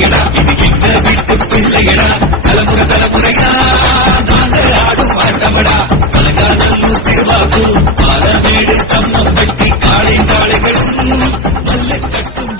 பிள்ளையடா இது எங்க வீட்டு பிள்ளையடா தலைமுறை தலைமுறையா? நாங்க ஆடும் ஆட்டமடா. கலங்காநல்லூர் திருவாக்கூர் பாலமேடு தம்மம் வெட்டி காளை காளைகளும் மல்ல கட்டும்